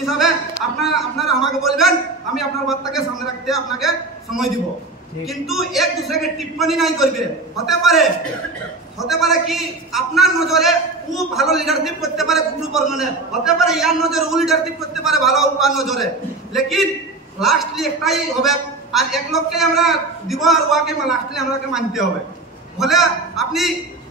হিসাবে আপনারা আমাকে বলবেন, আমি আপনার বার্তাকে সামনে রাখতে আপনাকে সময় দিব, কিন্তু এক दूसरे টিপ্পনি নাই করবে। হতে পারে কি আপনার নজরে ও ভালো লিডারশিপ করতে পারে গুরু বর্ণনের, হতে পারে ইয়ার নজরে ও লিডারশিপ করতে পারে ভালো উপার নজরে, লেকিন লাস্টলি একটাই হবে আর এক লোককে আমরা দিব আর ওয়াকে লাস্টলি আমাকে মানতে হবে। বলে আপনি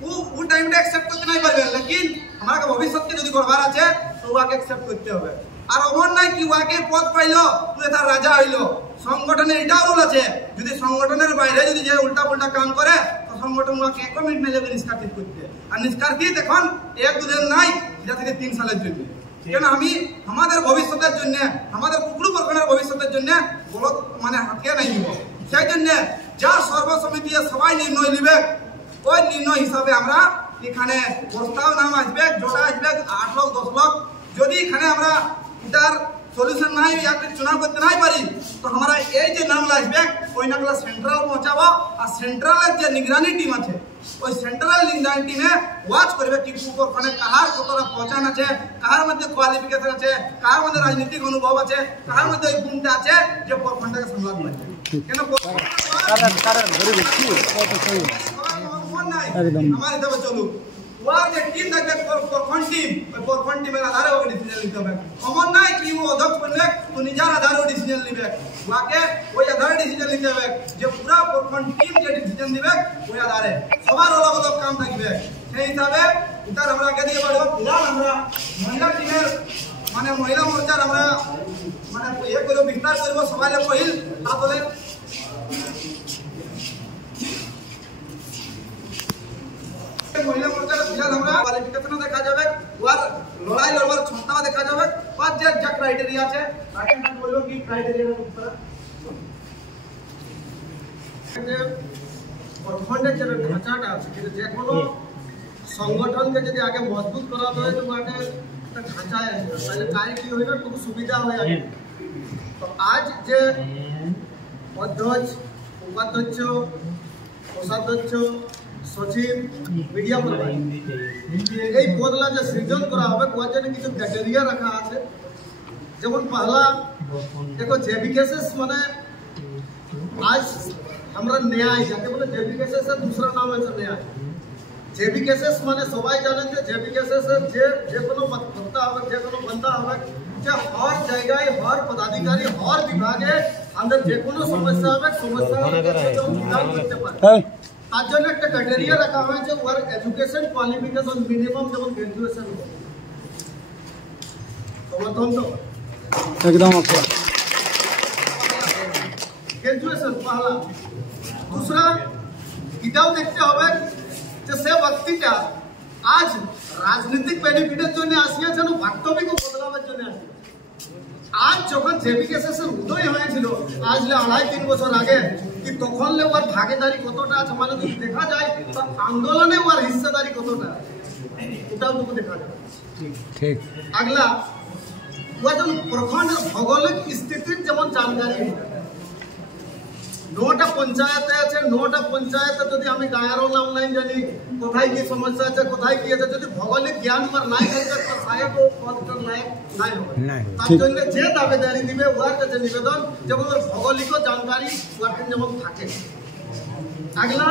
ও টাইমটা অ্যাকসেপ্ট করতে নাই পারবেন, লেকিন আমাকে ভবিষ্যৎকে যদি করবার আছে তো ওয়াকে অ্যাকসেপ্ট করতে হবে। আর অমন নাই কি ওয়াকে পদ পাইলো তুই তার রাজা হইলো। সংগঠনের এটাও রুল আছে, যদি সংগঠনের বাইরে যদি যে উল্টা পুল্টা কাম করে তো সংগঠন ওয়াকে কমিটমেন্ট নেবে নিষ্কাশিত করতে। আর নিষ্কাশিত এখন 1-2 দিন নাই, এটা থেকে 3 সালের জন্য। কেন আমি আমাদের ভবিষ্যতের জন্য, আমাদের কুকুর পরগনার ভবিষ্যতের জন্য বলত মানে হাতিয়ে নাই দিব। সেই জন্য যা সর্বসমিতি সবাই নির্ণয় নিবে, ওই নির্ণয় হিসাবে আমরা এখানে প্রস্তাব নাম আসবে, জোটা আসবে 8 লোক 10 লোক। যদি এখানে আমরা এটার সলিউশন নাই या फिर चुनाव করতে নাই পারি তো আমরা এই যে নামলা আসবে ওই নামলা সেন্ট্রাল পৌঁছাবো। আর সেন্ট্রালের যে নিগরানি টিম আছে ওই সেন্ট্রাল নিগরানি টিমে ওয়াচ করবে কি ওখানে কাহার কতটা পহচান আছে, কাহার মধ্যে কোয়ালিফিকেশন আছে, কাহার মধ্যে রাজনৈতিক অনুভব আছে, কাহার মধ্যে ওই গুণটা আছে যে প্রখণ্ডকে সামলাতে পারে। কেন আমার হিসাবে চলুক ওয়ার যে টিম থাকবে প্রখণ্ড টিম, ওই প্রখণ্ড টিমের আধারে ওকে ডিসিশন নিতে হবে। অমন নাই কি ও অধ্যক্ষ বলবে তো নিজের আধারে ডিসিশন নিবে, ওকে ওই আধারে ডিসিশন নিতে হবে যে পুরা প্রখণ্ড টিম যে ডিসিশন দিবে ওই আধারে সবার অলগ অলগ কাম থাকবে। সেই হিসাবে এটার আমরা আগে দিয়ে বাড়বো। ফিলহাল আমরা মহিলা টিমের মানে মহিলা মোর্চার আমরা মানে ইয়ে করে বিস্তার করবো সবাই কহিল তাহলে মহিলা মোর্চার ফিলহাল আমরা কোয়ালিফিকেশনও দেখা যাবে, ওর লড়াই লড়বার ক্ষমতাও দেখা যাবে। আর যে যা ক্রাইটেরিয়া আছে তাকে আমি বলবো কি ক্রাইটেরিয়াটা উপরে যে প্রখণ্ডের যে ঢাঁচাটা আছে যে কোনো সংগঠনকে যদি আগে মজবুত করাতে হয় তো আগে একটা ঢাঁচায় আসবে, তাহলে কারে কি হয় না খুব সুবিধা হয়ে যাবে। তো আজ যে অধ্যক্ষ, উপাধ্যক্ষ, কোষাধ্যক্ষ, সচিব, মিডিয়া প্রভারী এই পদলা যে সৃজন করা হবে ওর জন্য কিছু ক্রাইটেরিয়া রাখা আছে। যেমন পহলা দেখো जेबीकेएसएस মানে आज আমরা ন্যায় যাকে বলে जेबीकेएसएस এর दूसरा नाम है ন্যায়। जेबीकेएसएस মানে সবাই জানেন যে जेबीकेएसएस এর যে কোনো বক্তা হবে, যে কোনো বন্ধা হবে, যে হর জায়গায় হর পদাধিকারী হর বিভাগে আমাদের যে কোনো সমস্যা হবে সমস্যা সমাধান করতে পারে। তার জন্য একটা ক্রাইটেরিয়া রাখা হয়েছে ওর এডুকেশন কোয়ালিফিকেশন মিনিমাম যেমন গ্রাজুয়েশন হবে। সমর্থন তো একদম গ্রাজুয়েশন পहला। दूसरा এটাও দেখতে হবে যে সে ব্যক্তিটা আজ রাজনৈতিক বেনিফিটের জন্য আসিয়াছে না বাস্তবিক বদলাবার জন্য আসিয়াছে। আজ যখন जेबीकेएसएस এর উদয় হয়েছিল আজ 2.5-3 বছর আগে কি তখন ওর ভাগীদারি কতটা আছে মানে যদি দেখা যায় তো আন্দোলনে ওর হিস্সাদারি কতটা ওটাও তো দেখা যায়। ঠিক আগলা ওর যখন প্রখণ্ড ভৌগোলিক স্থিতির যেমন জানকারি 9টা পঞ্চায়েতে আছে, 9টা পঞ্চায়েতে যদি আমি গায়েরও নাম নাই জানি কোথায় কি সমস্যা আছে কোথায় কি আছে যদি ভৌগোলিক জ্ঞান আমার নাই থাকে তো সাহেব ও পদটার লায়ক নাই হবে। তার জন্য যে দাবিদারি দিবে ওর কাছে নিবেদন যেমন ভৌগোলিক জানকারি ওর যেমন থাকে। আগলা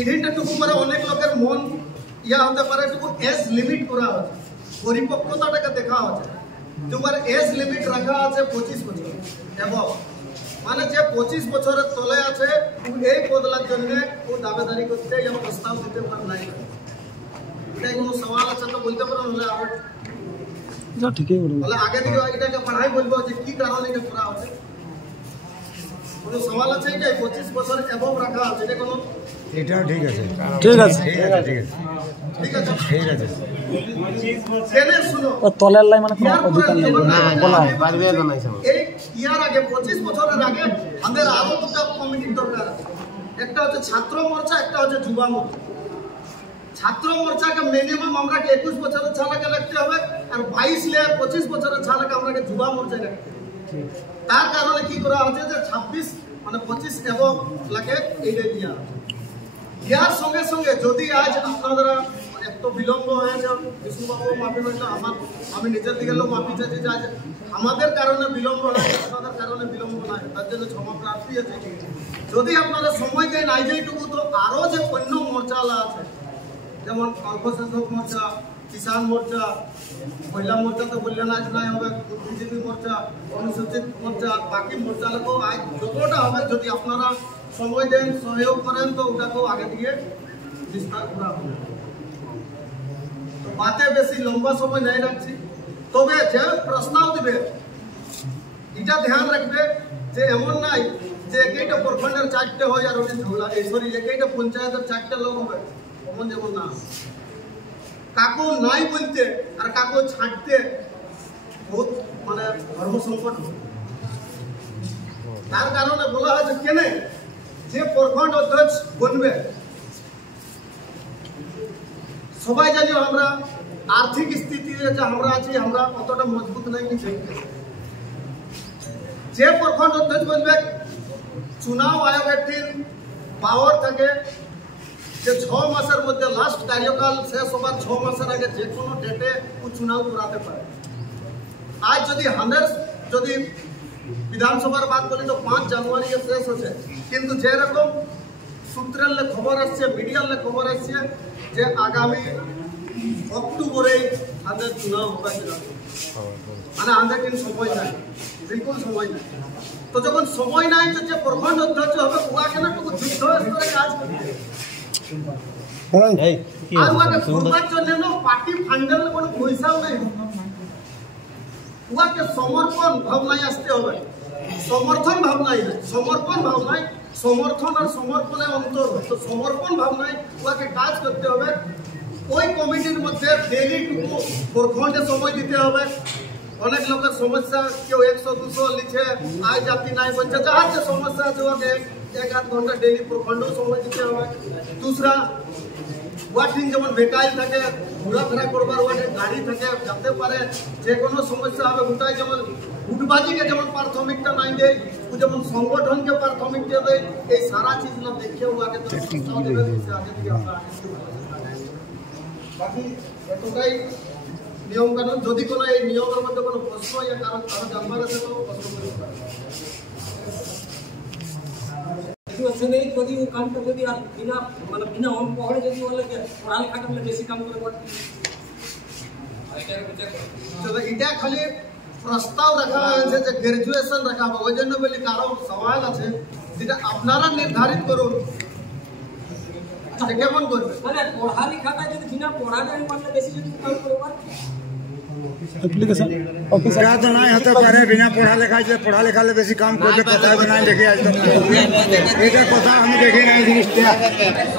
ইডিটা টুকু করে অনেক লোকের মন ইয়া হতে পারে টুকু এজ লিমিট করা হচ্ছে, পরিপক্কতাটাকে দেখা হচ্ছে যে ওর এজ লিমিট রাখা আছে 25 বছর এবং মানে যে 25 বছরের তলে আছে এই বদলার জন্য ও দাবিদারি করতে এবং প্রস্তাব দিতে পারে নাই। এটাই কোনো সওয়াল আছে তো বলতে পারো হলে আর যা ঠিকই বলবো তাহলে আগে থেকে এটাকে পড়াই বলবো যে কি কারণে এটা করা হচ্ছে। কোনো সওয়াল আছে যে 25 বছর এবং রাখা আছে এটা কোনো এটাও ঠিক আছে ঠিক আছে ঠিক আছে ঠিক আছে ঠিক আছে সেনে শুনো ও তলের লাই মানে কোনো অধিকার নেই না বলা পারবে না নাইছে এই ইয়ার আগে 25 বছরের আগে আমাদের আরো দুটো কমিটির দরকার আছে। একটা হচ্ছে ছাত্র মোর্চা, একটা হচ্ছে যুবা মোর্চা। ছাত্র মোর্চাকে মিনিমাম আমরা 21 বছরের ছালাকে রাখতে হবে আর 22 লে 25 বছরের ছালাকে আমরা যুবা মোর্চায় রাখতে হবে। তার কারণে কি করা হচ্ছে যে 26 মানে 25 এবং লাগে এইটা দিয়া ইয়ার সঙ্গে সঙ্গে যদি আজ আপনারা এত বিলম্ব হয়েছে বিষ্ণুবাবু মাফি হয়তো আমি নিজের দিকে মাফি চাইছি যে আমাদের কারণে বিলম্ব হয়েছে, আপনাদের কারণে বিলম্ব নয়, তার জন্য ক্ষমা প্রার্থী আছে। যদি আপনারা সময় দেন আইজাইটুকু তো আরও যে অন্য মোর্চালা আছে যেমন অল্পসংখ্যক মোর্চা, কিষাণ মোর্চা, মহিলা মোর্চা তো বললে নাই হবে, বিজেপি মোর্চা, অনুসূচিত মোর্চা, বাকি মোর্চাগুলো আজ যতটা হবে যদি আপনারা সময় দেন সহযোগ করেন তো ওটাকেও আগে দিয়ে বিস্তার করা হবে। তো বাতে বেশি লম্বা সময় নাই রাখছি, তবে যে প্রস্তাব দিবে এটা ধ্যান রাখবে যে এমন নাই যে একইটা প্রখণ্ডের 4টে হয় আর ওটা ঝগড়া, সরি একইটা পঞ্চায়েতের 4টে লোক হবে, এমন যেমন না। কাকু নাই বলতে আর কাকু ছাড়তে বহুত মানে ধর্ম সংকট হবে। তার কারণে বলা হয়েছে কেন যে প্রখণ্ড অধ্যক্ষ বনবে, সবাই জানি আমরা আর্থিক স্থিতি যে আমরা আছি আমরা অতটা মজবুত নাই কিছু। যে প্রখণ্ড অধ্যক্ষ বলবে চুনাव আয়োগের পাওয়ার থাকে যে 6 মাসের মধ্যে লাস্ট কার্যকাল শেষ হবার 6 মাসের আগে যে কোনো ডেটে ও চুনাव করাতে পারে। আজ যদি বিধানসভার বাদ বলি তো 5 জানুয়ারি শেষ হচ্ছে, কিন্তু যেরকম সূত্রের খবর আসছে, মিডিয়ার খবর আসছে যে আগামী অক্টোবরে আমাদের চুনাव হবে, মানে আমাদের কিন্তু সময় নাই, বিলকুল সময় নাই। তো যখন সময় নাই তো যে প্রখণ্ড অধ্যক্ষ হবে ওয়াকে না টুকু যুদ্ধ করে কাজ করবে আর ওয়াকে করবার জন্য পার্টি ফান্ডের কোনো পয়সাও নেই, ওয়াকে সমর্পণ ভাবনায় আসতে হবে। সমর্থন ভাবনায় নাই, সমর্পণ ভাবনায়, সমর্থন আর সমর্পণের অন্তর। তো সমর্পণ ভাবনায় ওয়াকে কাজ করতে হবে। ওই কমিটির মধ্যে ডেলি টুকু প্রখণ্ডে সময় দিতে হবে। অনেক লোকের সমস্যা, কেউ 100-200 লিখে আয় জাতি নাই বলছে, যার যে সমস্যা আছে ওকে 1-8 ঘন্টা ডেলি প্রখণ্ড সময় দিতে হবে। দুসরা ওয়াটিং যেমন ভেটাইল থাকে, ঘোরাফেরা করবার ওয়াটিং গাড়ি থাকে, যাতে পারে যে কোনো সমস্যা হবে ওটাই যেমন গুটবাজিকে যেমন প্রাথমিকটা নাই দেয়, ও যেমন সংগঠনকে প্রাথমিকটা দেয়, এই সারা চিজগুলো দেখে ওকে তো প্রস্তাব দেবে আগে থেকে আমরা বাকি এতটাই নিয়ম কানুন। যদি কোনো এই নিয়মের মধ্যে কোনো প্রশ্ন ইয়া কারণ জানবার আছে তো প্রশ্ন করতে পারে। যদি ও কামটা যদি আর বিনা পড়ে যদি বলে পড়ালেখাটা বেশি কাম করে চলো এটা খালি প্রস্তাব রাখা হয়েছে যে গ্রাজুয়েশন রাখা হবে, ওই জন্য বলি কারো সওয়াল আছে যেটা আপনারা নির্ধারিত করুন কেমন করবে। মানে পড়ালেখাটা যদি বিনা পড়ালেখার মানে বেশি যদি কাম করে एप्लीकेशन ओके सर तो नहीं होते पारे बिना पढ़ा लिखा जे पढ़ा लिखा ले बेसी काम करके कथा भी नहीं देखे आज तक एटा कथा हम देखे नहीं जिनिसटा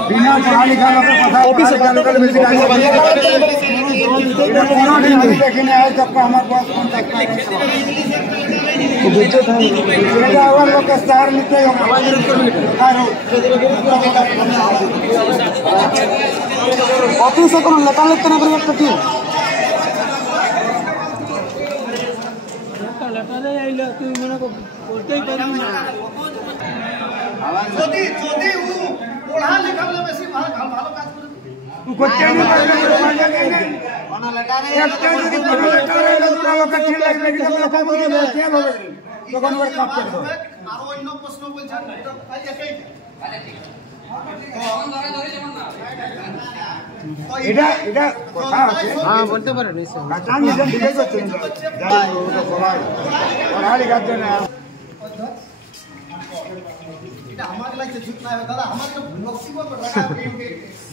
बिना पढ़ा लिखा लोग कथा ऑफिस से लोग बेसी काम करके एटा कोनो दिन देखे नहीं आज तक हमारे पास कांटेक्ट नहीं तो बेचो था एटा और लोग का स्टार निकले आवाज ऑफिस से कोनो लेखा लेते ना करबे तो যদি পড়া লেখা বেশি ভালো কাজ করে আরো অন্য প্রশ্ন বলছেন এটা এটা কথা আছে হ্যাঁ বলতে পারেন নিশ্চয় কাটান নিজাম দিকে করছেন যাই ওটা সবাই পড়া লেখার জন্য এটা আমার লাগছে ঠিক না দাদা আমার তো বক্তব্য রাখা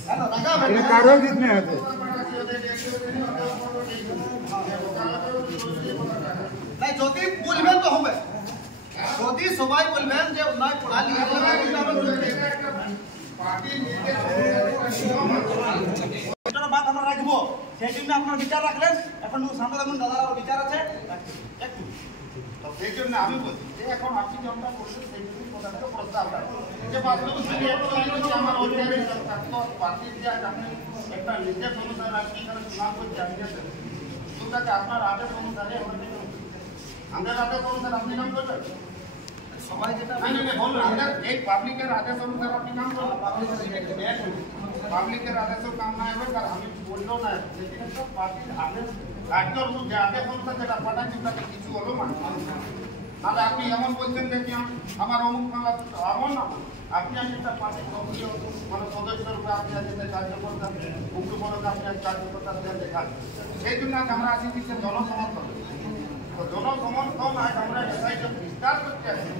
है ना রাখা ये कारो जितने होते নাই যদি বলবেন তো হবে, যদি সবাই বলবেন যে নাই পড়া লেখা বাদ আমরা রাখবো, সেই জন্য আপনার বিচার রাখলেন। এখন সামনে দেখুন দাদার বিচার আছে একটু, তো সেই জন্য আমি বলছি যে এখন আপনি যেমনটা বলছেন সেই জন্য প্রধানত প্রস্তাব যে বাস্তব যদি একটা লাইন হচ্ছে আমার অধিকারের ছাত্র পার্টি যে আপনি একটা নির্দেশ অনুসারে আপনি এখানে চুনাव করতে চাইছেন, সুতরাং আপনার আদেশ অনুসারে আমাদের আদেশ অনুসারে আপনি কাম করবেন। সবাই যেটা বলুন আমাদের এই পাবলিকের আদেশ অনুসারে আপনি কাম করবেন। পাবলিকের আদেশও কাম না হবে আর আমি বললেও না লেকিন একটা পার্টির আদেশ রাজ্যের মধ্যে আদেশ অনুসারে যেটা পাঠাচ্ছি তাতে কিছু হলো মানে তাহলে আপনি এমন বলছেন যে আমার অমুক মামলা এমন না আপনি একটা পার্টির সক্রিয় মানে সদস্য রূপে আপনি যেতে কার্যকর্তা উগ্রপন্থী আপনি কার্যকর্তা দেখান সেই জন্য আজ আমরা আছি দিচ্ছে জনসমর্থন তো জনসমর্থন আজ আমরা এটাই বিস্তার করতে আছি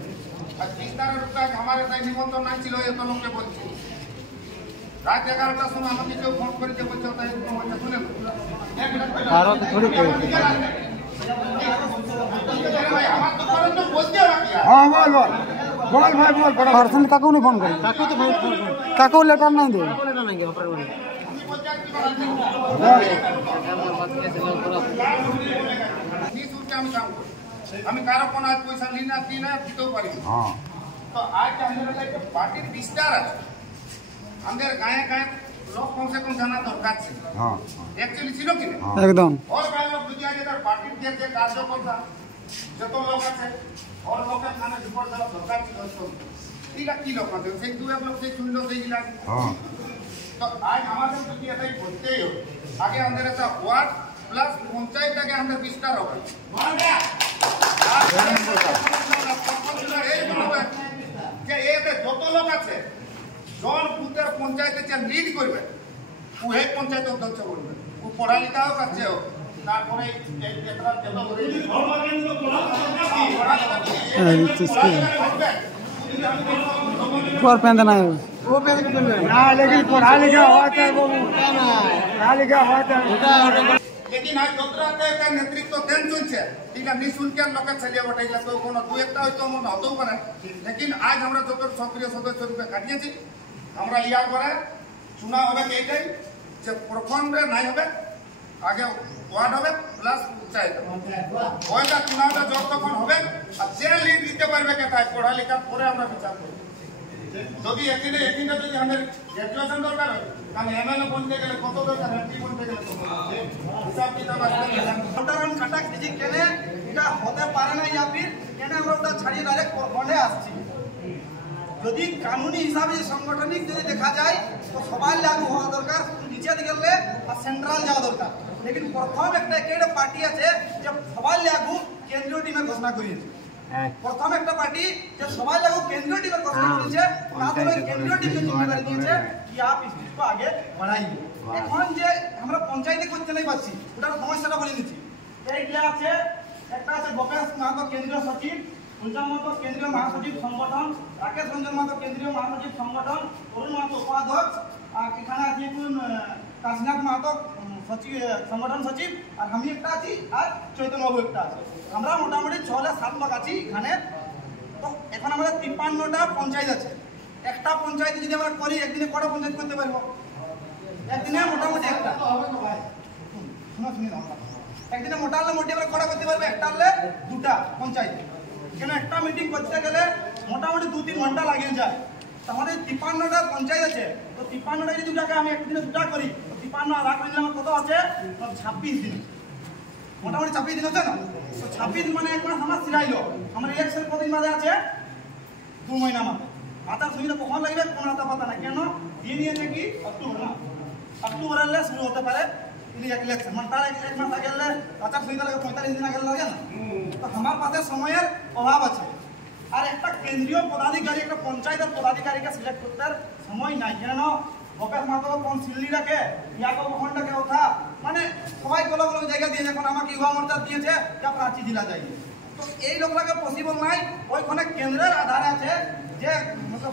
আর বিস্তারের রূপে আজ আমার এটাই নিমন্ত্রণ নাই ছিল এত লোককে বলছি রাত 11টার সময় আমাকে কেউ ফোন করেছে বলছে তাই শুনে আমার তো পর্যন্ত বলতে বাকি হ্যাঁ বল বল বল ভাই বল पर्सन काको नहीं फोन करी काको लेटर नहीं दे আমি কারো কোনো আজ পয়সা নিই না দিই না দিতেও পারি তো আজ আমাদের একটা পার্টির বিস্তার আছে আমাদের গায়ে গায়ে লোক কমসে কম জানা দরকার ছিল অ্যাকচুয়ালি ছিল কি না एकदम ওর গায়ে লোক বুঝিয়ে যে তার পার্টির যে কার্যকর্তা যত লোক আছে ওর লোকের নামে রিপোর্ট দেওয়া দরকার ছিল এইটা কি লোক আছে সেই দু এক লোক সেই শুনলো সেইগুলা তো আজ আমাদের যদি এটাই করতেই হবে আগে আমাদের একটা ওয়ার্ড প্লাস পঞ্চায়েতটাকে আমাদের বিস্তার হবে যে এতে যত লোক আছে জন বুথের পঞ্চায়েতে যে লিড করবে ও এই পঞ্চায়েত অধ্যক্ষ বলবে ও পড়ালেখাও কাছে হোক তারপরে और पेंद ना है वो पे ना लेकिन पढ़ा लिखा हुआ था वो पढ़ा लिखा हुआ था लेकिन आज যতটা একটা নেতৃত্ব দেন চলছে এটা নিঃশুল্কের লোকের ছেলে ওটা এগুলা তো কোনো দু একটা হয়তো মনে হতেও পারে লেকিন আজ আমরা যত সক্রিয় সদস্য রূপে কাটিয়েছি আমরা ইয়ার পরে শোনা হবে এইটাই যে প্রখণ্ডে নাই হবে আগে ওয়ার্ড হবে প্লাস পঞ্চায়েত ওইটা চুনাওটা যতক্ষণ হবে আর যে লিড দিতে পারবে কেটায় পড়ালেখার পরে আমরা বিচার করব যদি এখানে যদি আমাদের গ্রাজুয়েশন দরকার হয় তাহলে এমএলএ বলতে গেলে কত দরকার এমপি বলতে গেলে কত হিসাব কিতাব সাধারণ কাটাক দিজি কেনে এটা হতে পারে না ইয়া ফির কেনে আমরা ওটা ছাড়িয়ে ডাইরেক্ট প্রখণ্ডে আসছি যদি কানুনি হিসাবে সাংগঠনিক যদি দেখা যায় তো সবাই লাগু হওয়া দরকার নিচে গেলে আর সেন্ট্রাল যাওয়া দরকার লেকিন প্রথম একটা পার্টি আছে যে সবাই লাগু কেন্দ্রীয় টিমের ঘোষণা করিয়েছে প্রথম একটা পার্টি যে সবাই লাগু কেন্দ্রীয় টিমের ঘোষণা করেছে তাহলে কেন্দ্রীয় টিমকে জিম্মেদারি দিয়েছে কি আপ ইস চीज को आगे बढ़ाइए এখন যে আমরা পঞ্চায়েতে করতে নাই পাচ্ছি ওটার সমস্যাটা বলে দিচ্ছি এইগুলা আছে একটা আছে গোপেশ মাহাতো কেন্দ্রীয় সচিব উল্টাম মাহাতো কেন্দ্রীয় মহাসচিব সংগঠন রাকেশ রঞ্জন মাহাতো কেন্দ্রীয় মহাসচিব সংগঠন অরুণ মাহাতো উপাধ্যক্ষ আর এখানে আছে কোন কাশীনাথ মাহাতো সচিব সংগঠন সচিব আর আমি একটা আছি আর চৈতন্যবাবু একটা আছে আমরা মোটামুটি 6-7 লোক আছি এখানে তো এখন আমাদের 53টা পঞ্চায়েত আছে একটা পঞ্চায়েতে যদি আমরা করি একদিনে কটা পঞ্চায়েত করতে পারবো একদিনে মোটামুটি একটা একদিনে মোটামুটি আমরা কটা করতে পারবো একটা হলে দুটা পঞ্চায়েত কেন একটা মিটিং করতে গেলে মোটামুটি 2-3 ঘন্টা লাগে যায় আমাদের 53টা পঞ্চায়েত আছে তো 53টা যদি দুটাকে আমি একদিনে দুটা করি তো 53 রাখ করলে আমার কত আছে 26 দিন মোটামুটি 26 দিন আছে না তো 26 দিন মানে এক মাস আমার সিরাইলো আমার ইলেকশন কতদিন বাদে আছে 2 মহিনা মাত্র আতার সুবিধা কখন লাগবে কোন আতা পাতা না কেন দিয়ে নিয়েছে কি অক্টোবর হলে শুরু হতে পারে ইলেকশন মানে তার এক মাস আগে আচার সুবিধা লাগে 45 দিন আগে লাগে না তো আমার পাশে সময়ের অভাব আছে আর একটা কেন্দ্রীয় পদাধিকারী একটা পঞ্চায়েতের পদাধিকারীকে সিলেক্ট করতে সময় নাই কেন গোপেশ মাহাতো কোন সিল্লি রাখে ইয়াকে ওখানটাকে ওঠা মানে সবাই কোনো কোনো জায়গা দিয়ে যখন আমাকে ইউবা মোর্চা দিয়েছে যা প্রার্থী দিলা যায় তো এই লোকটাকে পসিবল নাই ওইখানে কেন্দ্রের আধারে আছে যে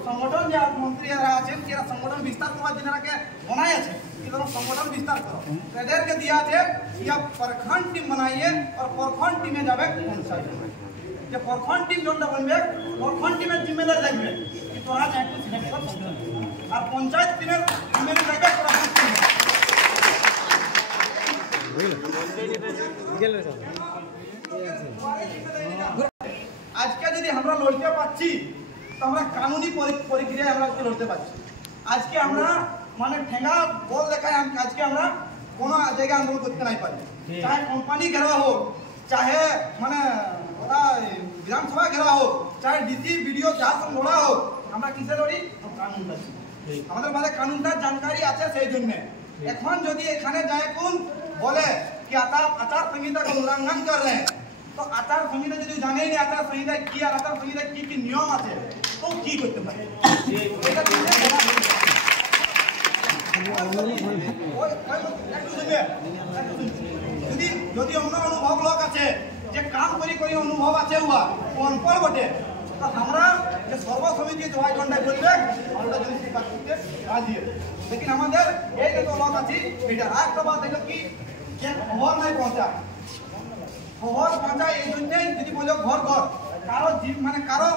সংগঠন যে মন্ত্রীরা আছেন যারা সংগঠন বিস্তার করার জন্যকে बनाई আছে इधर संगठन विस्तार करो एडर के दिया है या प्रखंड टीम बनाइए और प्रखंड टीम में जावे पंचायत যে প্রখণ্ড টিম যোনটা বলবে প্রখণ্ড টিমের জিম্মেদার লাগবে কি তোরা একটু সিলেক্ট কর আর পঞ্চায়েত টিমের জিম্মেদার লাগবে প্রখণ্ড টিম আজকে যদি আমরা লড়তে পারছি তো আমরা কানুনি প্রক্রিয়ায় আমরা লড়তে পারছি আজকে আমরা মানে ঠেঙ্গা বল দেখায় আজকে আমরা কোনো জায়গায় আন্দোলন করতে নাই পারি চাহে কোম্পানি ঘেরা হোক চাহে মানে ওরা বিধানসভা ঘেরা হোক চাহে ডিসি ভিডিও যা সব লড়া হোক আমরা কিসে লড়ি কানুন আমাদের মাঝে কানুনটার জানকারি আছে সেই জন্য। এখন যদি এখানে যায় কোন বলে কি আচার সংহিতা উল্লঙ্ঘন করলে, তো আচার সংহিতা যদি জানেই না আচার সংহিতা কি আর আচার সংহিতা কি কি নিয়ম আছে, তো কি করতে পারে এটা যদি যদি অন্য অনুভব লোক আছে যে কাম করি করি অনুভব আছে হুয়া অনপর বটে, তো আমরা যে সর্বসমিতি 2 ঘন্টায় বলবে আমরা যদি স্বীকার করতে রাজি। লেকিন আমাদের এই যে লোক আছে এটা একটা বাদ হলো কি যে খবর নাই পৌঁছায়, খবর পৌঁছায় এই জন্যই যদি বলো ঘর ঘর কারো মানে কারো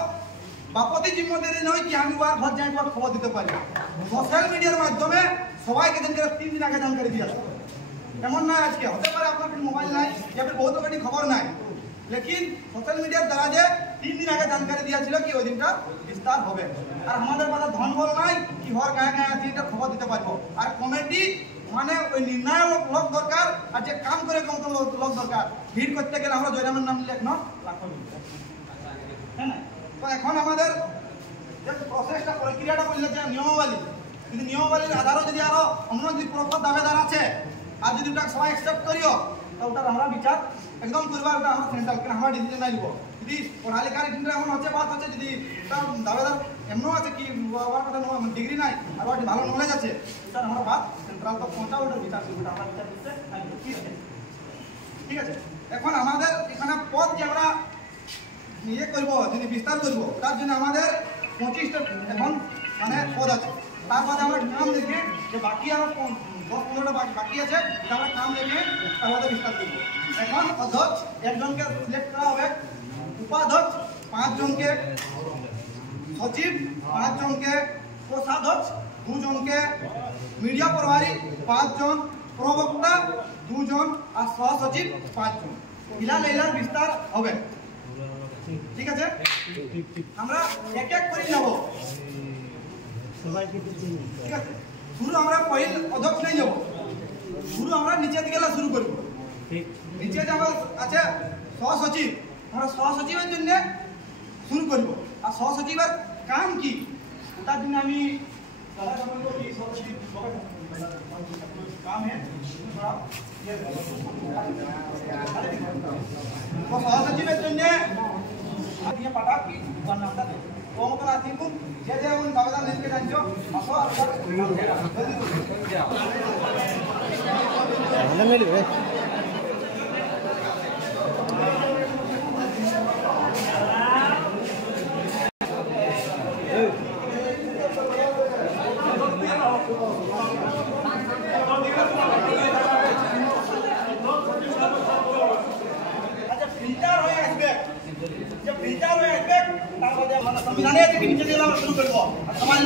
বাপতি জিম্মদারি নয় কি আমি ওর ঘর যাই ওর খবর দিতে পারি। সোশ্যাল মিডিয়ার মাধ্যমে সবাইকে দিন 3 দিন আগে জানকারি দিয়ে আসবে। এমন নয় আজকে হতে পারে আপনার মোবাইল নাই या फिर बहुत बड़ी खबर নাই, लेकिन সোশ্যাল মিডিয়ার দ্বারা যে 3 দিন আগে জানকারি দিয়েছিল কি ওই দিনটা বিস্তার হবে। আর আমাদের পাশে ধন বল নাই কি হর গায়ে গায়ে আছে এটা খবর দিতে পারবো। আর কমিটি মানে ওই নির্ণায়ক লোক দরকার, আর যে কাম করে কোন লোক দরকার। ভিড় করতে গেলে আমরা জয়রামের নাম লিখনো রাখো, হ্যাঁ না? তো এখন আমাদের যে প্রসেসটা প্রক্রিয়াটা বললে যে নিয়মাবলী, কিন্তু নিয়মাবলীর আধারও যদি আরো অন্য যদি প্রখর দাবেদার আছে আর যদি ওটা সবাই অ্যাকসেপ্ট করিও, তো ওটার আমরা বিচার একদম করবা, ওটা আমরা সেন্ট্রাল কেন আমরা ডিসিশন নাই নিব। যদি পড়ালেখার কিন্তু এমন হচ্ছে বাদ হচ্ছে যদি দাবেদার এমনও আছে কি আমার কথা ডিগ্রি নাই আর ওর ভালো নলেজ আছে, ওটার আমরা বাদ সেন্ট্রাল তো পৌঁছাও, ওটার বিচার করবো, ওটা আমরা বিচার করতে ঠিক আছে। এখন আমাদের এখানে পদ যে আমরা ইয়ে করবো যদি বিস্তার করবো তার জন্য আমাদের 25টা এখন মানে পদ আছে। তারপরে আমরা নাম দেখে যে বাকি আরো 10-15টা বাকি আছে আমরা নাম দেখে তারপরে বিস্তার করবো। এখন অধ্যক্ষ একজনকে সিলেক্ট করা হবে, উপাধ্যক্ষ 5 জনকে, সচিব 5 জনকে, কোষাধ্যক্ষ 2 জনকে, মিডিয়া প্রভারী 5 জন, প্রবক্তা 2 জন আর সহসচিব 5 জন। এলার বিস্তার হবে, ঠিক আছে? আমরা এক এক করে যাব, ঠিক আছে? শুরু আমরা পহিল অধ্যক্ষ নিয়ে যাব, শুরু আমরা নিচে দিকে শুরু করব। নিচে যে আমার আছে সহসচিব, আমরা সহসচিবের জন্য শুরু করব। আর সহসচিবের কাম কি তার জন্য আমি সহসচিবের জন্য দিয়ে পাঠা কি নামটা ওমতন আতিকুম যে যে উন দাবেদার লিখে জানছো আসো ভালো মিলবে। संविधान शुरू कर समाज